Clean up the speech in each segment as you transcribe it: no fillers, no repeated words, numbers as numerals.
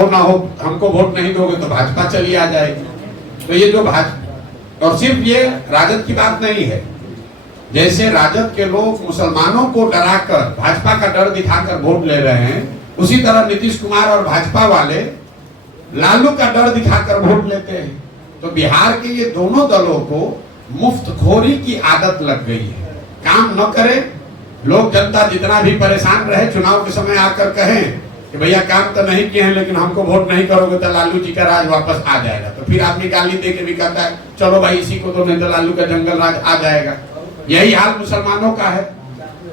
ना हो, हमको वोट नहीं दोगे तो भाजपा चली आ जाएगी। तो ये जो भाजपा, और सिर्फ ये राजद की बात नहीं है, जैसे राजद के लोग मुसलमानों को डराकर भाजपा का डर दिखाकर वोट ले रहे हैं, उसी तरह नीतीश कुमार और भाजपा वाले लालू का डर दिखाकर वोट लेते हैं। तो बिहार के ये दोनों दलों को मुफ्तखोरी की आदत लग गई है। काम न करे, लोग जनता जितना भी परेशान रहे, चुनाव के समय आकर कहें कि भैया काम तो नहीं किए हैं लेकिन हमको वोट नहीं करोगे तो लालू जी का राज वापस आ जाएगा। तो फिर आदमी गाली दे के भी कहता है चलो भाई इसी को तो, नहीं तो लालू का जंगल राज आ जाएगा। यही हाल मुसलमानों का है।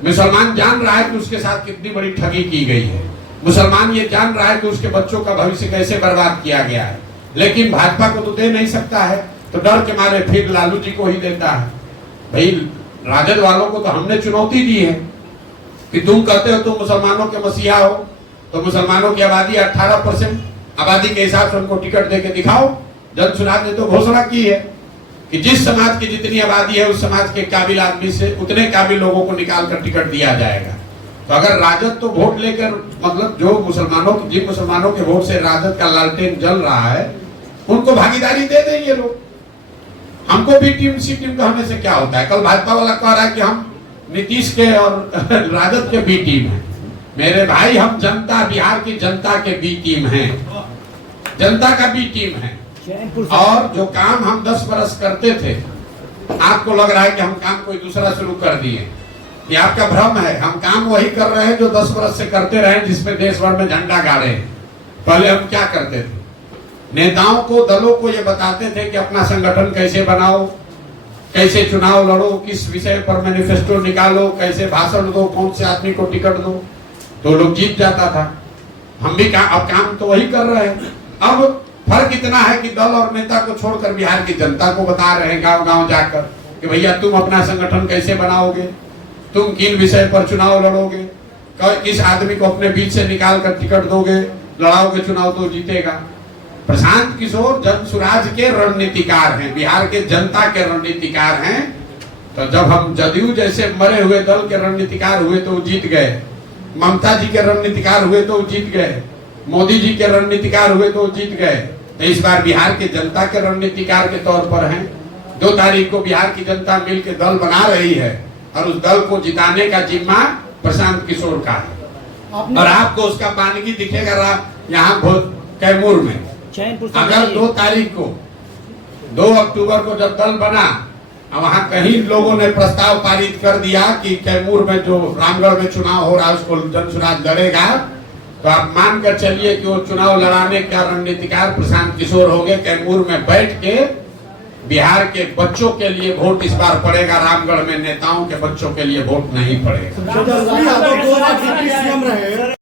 मुसलमान जान रहा है कि उसके साथ कितनी बड़ी ठगी की गई है। मुसलमान ये जान रहा है कि उसके बच्चों का भविष्य कैसे बर्बाद किया गया है, लेकिन भाजपा को तो दे नहीं सकता है, तो डर के मारे फिर लालू जी को ही देता है। भाई राजद वालों को तो हमने चुनौती दी है कि तुम कहते हो तुम मुसलमानों के मसीहा हो, तो मुसलमानों की आबादी 18% आबादी के हिसाब से उनको टिकट दे के दिखाओ। जन सुराज ने तो घोषणा की है कि जिस समाज की जितनी आबादी है उस समाज के काबिल आदमी से उतने काबिल लोगों को निकाल कर टिकट दिया जाएगा। तो अगर राजद तो वोट लेकर, मतलब जो जिन मुसलमानों के वोट से राजद का लालटेन जल रहा है, उनको भागीदारी दे देंगे लोग। हमको बी टीम सी टीम कहने से क्या होता है। कल भाजपा वाला कह रहा है कि हम नीतीश के और राजद के बी टीम है। मेरे भाई, हम जनता, बिहार की जनता के बी टीम हैं, जनता का बी टीम है। और जो काम हम 10 बरस करते थे, आपको लग रहा है कि हम काम कोई दूसरा शुरू कर दिए, ये आपका भ्रम है। हम काम वही कर रहे हैं जो 10 बरस से करते रहे, जिसमें देश भर में झंडा गाड़े हैं। पहले हम क्या करते थे, नेताओं को, दलों को ये बताते थे कि अपना संगठन कैसे बनाओ, कैसे चुनाव लड़ो, किस विषय पर मैनिफेस्टो निकालो, कैसे भाषण दो, कौन से आदमी को टिकट दो, तो लोग जीत जाता था। हम भी अब काम तो वही कर रहे हैं। अब फर्क इतना है कि दल और नेता को छोड़कर बिहार की जनता को बता रहे हैं गांव गांव जाकर कि भैया तुम अपना संगठन कैसे बनाओगे, तुम किन विषय पर चुनाव लड़ोगे, किस आदमी को अपने बीच से निकाल कर टिकट दोगे, लड़ाओगे चुनाव तो जीतेगा। प्रशांत किशोर जन सुराज के रणनीतिकार हैं, बिहार के जनता के रणनीतिकार हैं। तो जब हम जदयू जैसे मरे हुए दल के रणनीतिकार हुए तो जीत गए, ममता जी के रणनीतिकार हुए तो जीत गए, मोदी जी के रणनीतिकार हुए तो जीत गए। तो इस बार बिहार के जनता के रणनीतिकार के तौर पर हैं। 2 तारीख को बिहार की जनता मिलकर दल बना रही है और उस दल को जिताने का जिम्मा प्रशांत किशोर का है। और आपको उसका बानगी दिखेगा यहाँ कैमूर में। अगर 2 तारीख को, 2 अक्टूबर को जब दल बना, वहाँ कहीं लोगों ने प्रस्ताव पारित कर दिया कि कैमूर में जो रामगढ़ में चुनाव हो रहा है उसको जनसुराज लड़ेगा, तो आप मानकर चलिए कि वो चुनाव लड़ाने का रणनीतिकार प्रशांत किशोर होंगे। कैमूर में बैठ के बिहार के बच्चों के लिए वोट इस बार पड़ेगा, रामगढ़ में नेताओं के बच्चों के लिए वोट नहीं पड़ेगा।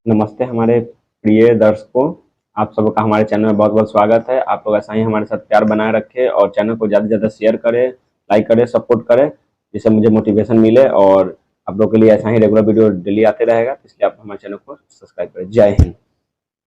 नमस्ते हमारे प्रिय दर्शकों, आप सबका हमारे चैनल में बहुत बहुत स्वागत है। आप लोग ऐसा ही हमारे साथ प्यार बनाए रखें और चैनल को ज़्यादा से ज़्यादा शेयर करें, लाइक करें, सपोर्ट करें, जिससे मुझे मोटिवेशन मिले और आप लोगों के लिए ऐसा ही रेगुलर वीडियो डेली आते रहेगा। इसलिए आप हमारे चैनल को सब्सक्राइब करें। जय हिंद।